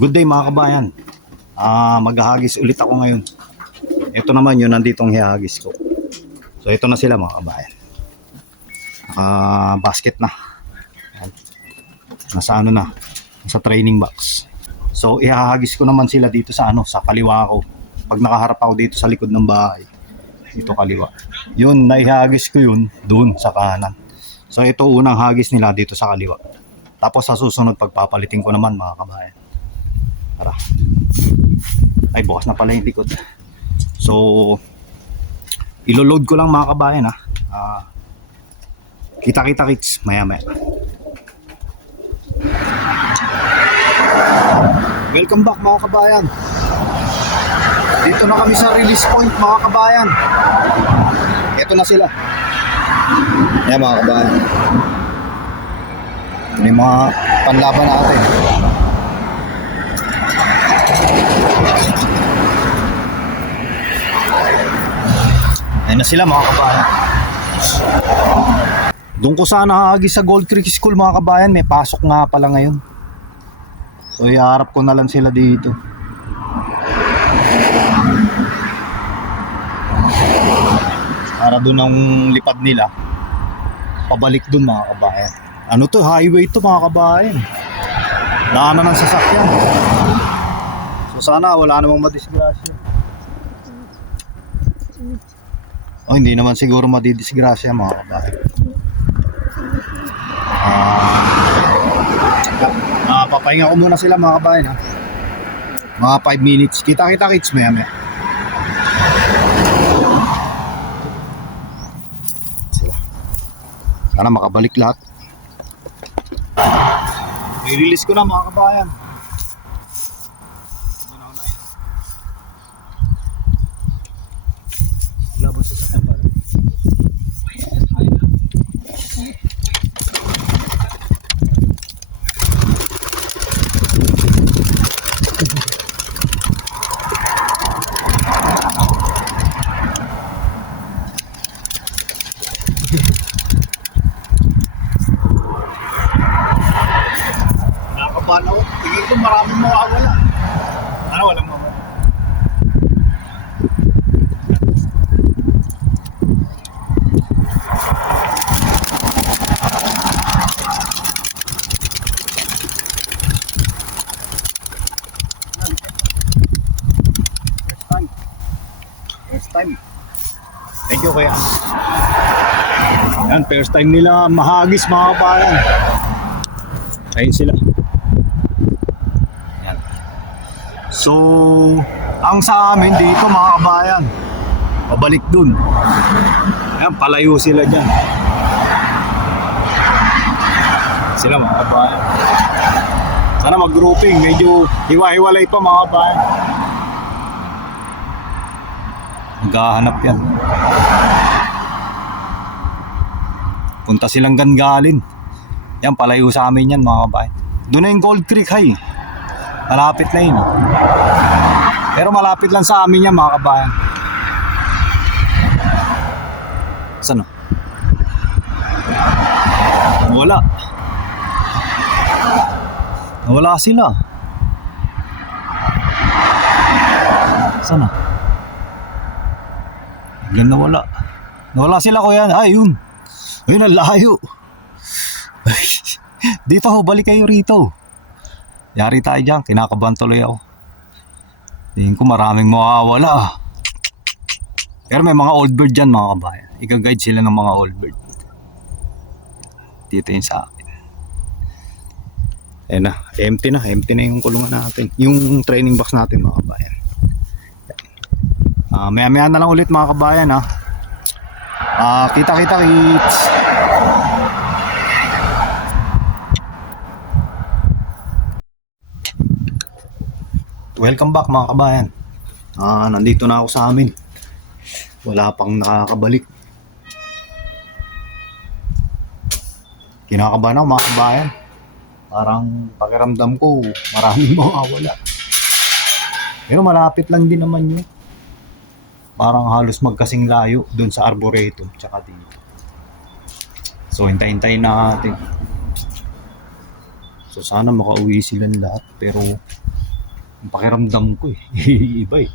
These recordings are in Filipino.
Good day mga kabayan. Ah, maghahagis ulit ako ngayon. Ito naman yun, nanditong hihagis ko. So ito na sila mga kabayan. Ah, basket na. Nasa ano na, nasa training box. So ihahagis ko naman sila dito sa ano, sa kaliwa ko. Pag nakaharap ako dito sa likod ng bahay, ito kaliwa. Yun, naihagis ko yun doon sa kanan. So ito unang hagis nila dito sa kaliwa. Tapos sa susunod pagpapalitin ko naman mga kabayan. Tara. Ay, bukas na pala yung likod. So, iloload ko lang mga kabayan ha. Ah, kita-kita kits, maya maya. Welcome back mga kabayan. Dito na kami sa release point mga kabayan. Ito na sila. Yan mga kabayan. Ito yung mga panlaban natin. Na sila mga kabayan. Doon ko sana hagi sa Gold Creek School mga kabayan. May pasok nga pala ngayon. So iharap ko na lang sila dito. Para doon ang lipad nila. Pabalik doon mga kabayan. Ano to? Highway to mga kabayan. Daanan ng sasakyan. So sana wala namang madisgrasya. Oh, hindi naman siguro madidisgrasya mga kabayan. Ah, ah, papahinga ko muna sila mga kabayan ha. Mga 5 minutes. Kita-kita kits maya maya. Sila. Sana makabalik lahat. I-release ko na mga kabayan. Laban sa September. Nakakabahan ako. Tingin ko maraming mawawala. Ano, walang mawawala. First time. First time. Thank you kuya. Yan, first time nila mahagis mga kabayan. Ayun sila. Yan. So, ang sa amin dito mga kabayan, pabalik dun. Ayan, palayo sila dyan. Sila mga kabayan. Sana mag-grouping, medyo hiwa-hiwalay pa mga kabayan. Maghahanap yan. Punta silang gangalin. Yan, palayo sa amin yan mga kabayan. Doon na yung Gold Creek High. Malapit na yun. Pero malapit lang sa amin yan mga kabayan. Saan? Wala. Nawala sila. Saan na? Biglang nawala. Sila kuya. Ay, yun. Ayun, ang layo. Dito ho, balik kayo rito. Yari tayo dyan, kinakabahan tuloy ako. Tingin ko maraming mawawala. Pero may mga old bird dyan mga kabayan. Ika-guide sila ng mga old bird. Dito yun sa akin. Ayan na, empty na. Empty na yung kulungan natin. Yung training box natin mga kabayan. Ah, maya-maya na lang ulit mga kabayan ha. Ah, kita-kita kits. Welcome back mga kabayan. Ah, nandito na ako sa amin. Wala pang nakakabalik. Kinakabahan ako mga kabayan. Parang pakiramdam ko, maraming mawawala. Pero malapit lang din naman yun. Parang halos magkasing layo doon sa Arboretum tsaka dito. So hintay-hintayin na natin. So sana makauwi silang lahat pero Ang pakiramdam ko eh. Iba eh.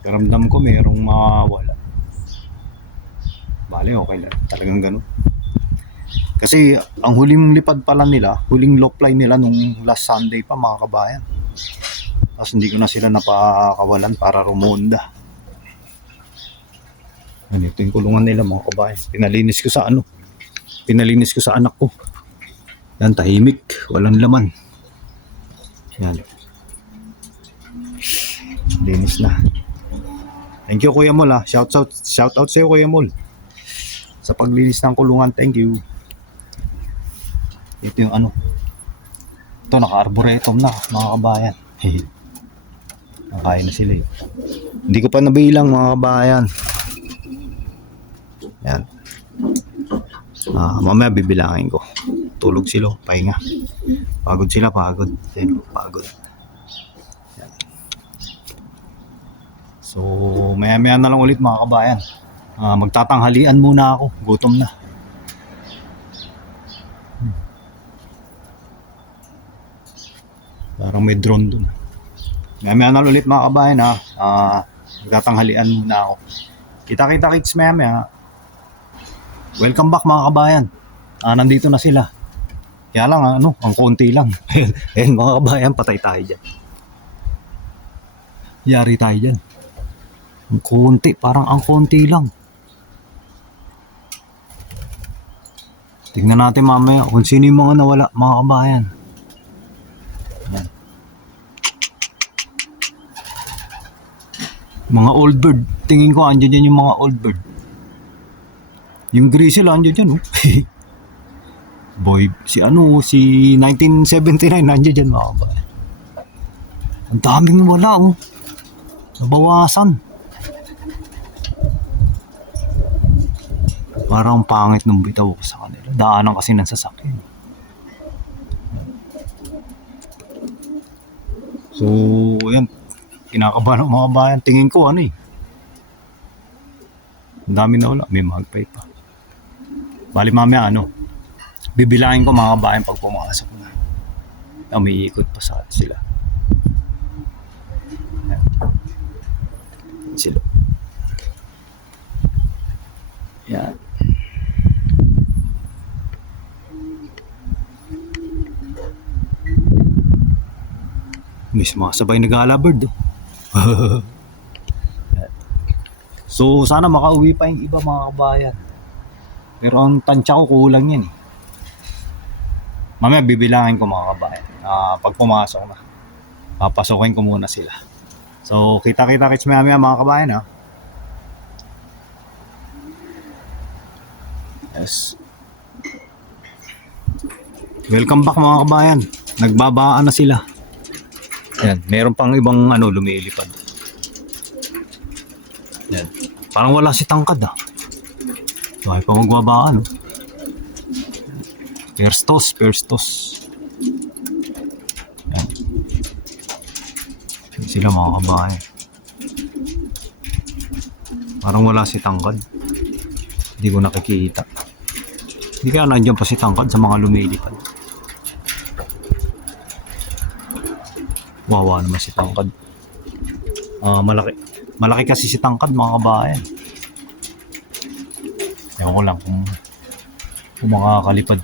Pakiramdam ko merong mawala. Bale, okay lang. Talagang ganun. Kasi ang huling lipad pala nila, huling lock line nila nung last Sunday pa mga kabayan. Tapos hindi ko na sila napakawalan para rumonda. Ano ito yung kulungan nila mga kabayan. Pinalinis ko sa ano. Pinalinis ko sa anak ko. Yan, tahimik. Walang laman. Yan. Linis na. Thank you Kuya Mol ha. Shout out, shout out sa iyo Kuya Mol. Sa paglinis ng kulungan. Thank you. Ito yung ano. Ito naka-arboretum na mga kabayan. Nakain na sila eh. Hindi ko pa nabilang mga kabayan. Yan. Ah, mamaya bibilangin ko. Tulog sila, pahinga. Pagod sila, pagod. Ayun, pagod. So, maya-maya na lang ulit mga kabayan. Ah, magtatanghalian muna ako. Gutom na. Hmm. Parang may drone dun. Maya-maya na ulit mga kabayan ha. Ah, magtatanghalian muna ako. Kita-kita kits maya-maya. Welcome back mga kabayan. Ah, nandito na sila. Kaya lang ano, ang konti lang. Ayun mga kabayan, patay tayo dyan. Yari tayo dyan. Ang konti, parang ang konti lang. Tingnan natin mamaya kung sino yung mga nawala, mga kabayan. Yan. Mga old bird. Tingin ko, andyan dyan yung mga old bird. Yung grizzle, andyan dyan, oh. Boy, si ano, si 1979, nandiyan dyan mga kabayan. Ang daming wala, oh. Nabawasan. Parang pangit nung bitaw ko sa kanila. Daanan kasi ng sasakyan. So, yan. Kinakabahan ng mga bayan. Tingin ko, ano eh. Ang dami na wala. May magpay pa. Bali mamaya, ano. Bibilangin ko mga bayan pag pumasok na. Na umiikot pa sa sila. Yan. Sila. Yan. Miss mga sabay nag-alabird. Oh. so sana makauwi pa yung iba mga kabayan. Pero ang tansya ko kulang yan eh. Mamaya bibilangin ko mga kabayan. Ah, pag pumasok na. Papasokin ko muna sila. So kita-kita kits maya mga kabayan ha. Yes. Welcome back mga kabayan. Nagbabaan na sila. Yan, meron pang ibang ano lumilipad. Yan. Parang wala si tangkad ah. Ay pa magbabaan. Oh. Perstos, perstos. Yan. Sila mga kabayan. Parang wala si tangkad. Hindi ko nakikita. Hindi kaya nandiyan pa si tangkad sa mga lumilipad. Wawa naman si tangkad. Ah, malaki. Malaki kasi si tangkad mga kabayan. Ewan ko lang kung, kung makakalipad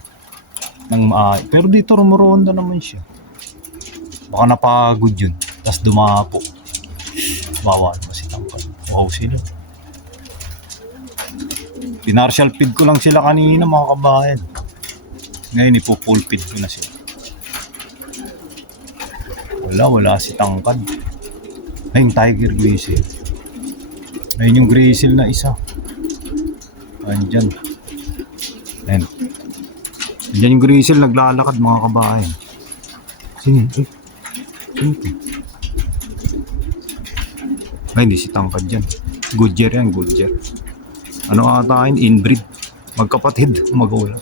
ng maay. Pero dito rumuronda naman siya. Baka napagod yun. Tapos dumapo. Wawa naman si tangkad. Wow sila. Pinartial feed ko lang sila kanina mga kabayan. Ngayon ipo-full ko na sila. Wala, wala si tangkad. Ayun, tiger grizzle. Ayun yung grizzle na isa. Andyan. Ayun. Andyan yung grizzle naglalakad mga kabayan. Sino? Eh, sino? Ay, hindi si tangkad dyan. Goodyear yan, Goodyear. Ano ata yun? Inbreed. Magkapatid. Mag-uula.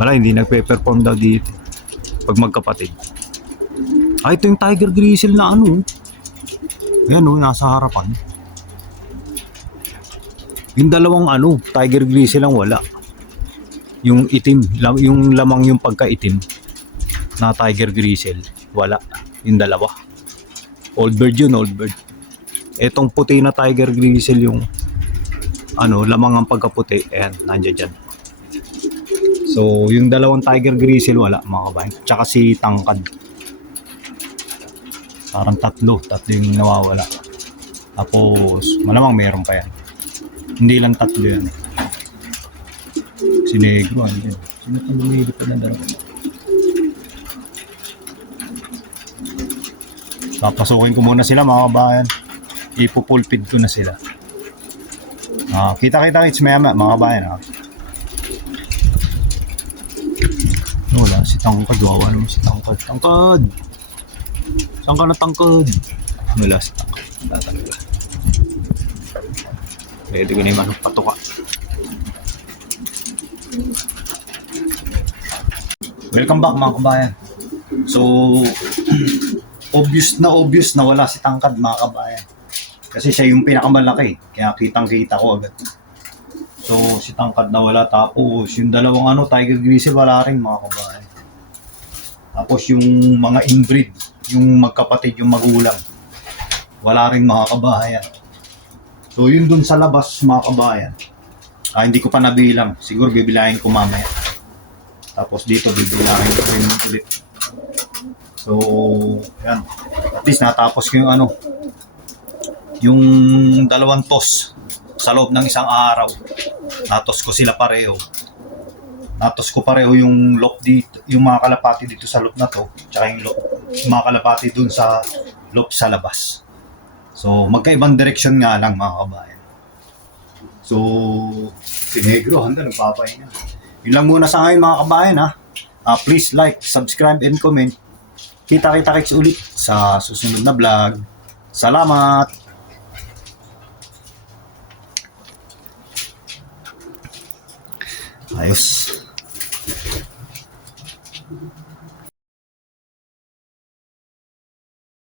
Wala, hindi nagpe-perform daw dito. Pag magkapatid. Ah, ito yung Tiger Grizzle na ano. Ayan o, nasa harapan. Yung dalawang ano, Tiger Grizzle lang wala. Yung itim, yung lamang yung pagka-itim na Tiger Grizzle, wala. Yung dalawa. Old bird yun, old bird. Etong puti na tiger grizzle yung ano, lamang ang pagkaputi. Ayan, nandiyan dyan. So, yung dalawang tiger grizzle wala mga kabayan. Tsaka si tangkad. Parang tatlo, tatlo yung nawawala. Tapos, malamang meron pa yan. Hindi lang tatlo yan. Si Negro, ano din. Sino pa lumili pa ng dalawa? Papasukin ko muna sila mga kabayan. Ipupulpid ko na sila. Ah, kita-kita kits maya, mga kabayan. Ah. Wala, si Tangkad. Wawa naman si Tangkad. Tangkad! Saan ka na Tangkad? Wala si Tangkad. Talaga. Pwede ko na yung manok patuka. Welcome back mga kabayan. So, obvious na obvious na wala si Tangkad mga kabayan. Kasi siya yung pinakamalaki. Kaya kitang kita ko agad. So, si Tangkad na wala. Tapos, yung dalawang ano, Tiger Grizzle, wala rin mga kabayan. Tapos, yung mga inbreed, yung magkapatid, yung magulang, wala rin mga kabayan. So, yun dun sa labas mga kabayan. Ah, hindi ko pa nabilang. Siguro bibilahin ko mamaya. Tapos dito bibilahin ko rin ulit. So, yan. At least natapos ko yung ano, yung dalawang toss sa loob ng isang araw. Natos ko sila pareho. Natos ko pareho yung lock dito, yung mga kalapati dito sa loop na to, tsaka yung yung mga kalapati dun sa loop sa labas. So, magkaibang direksyon nga lang mga kabayan. So, si Negro, handa nagpapahinga. Yun lang muna sa ngayon mga kabayan ha. Ah, please like, subscribe, and comment. Kita-kita kits ulit sa susunod na vlog. Salamat! Ayos.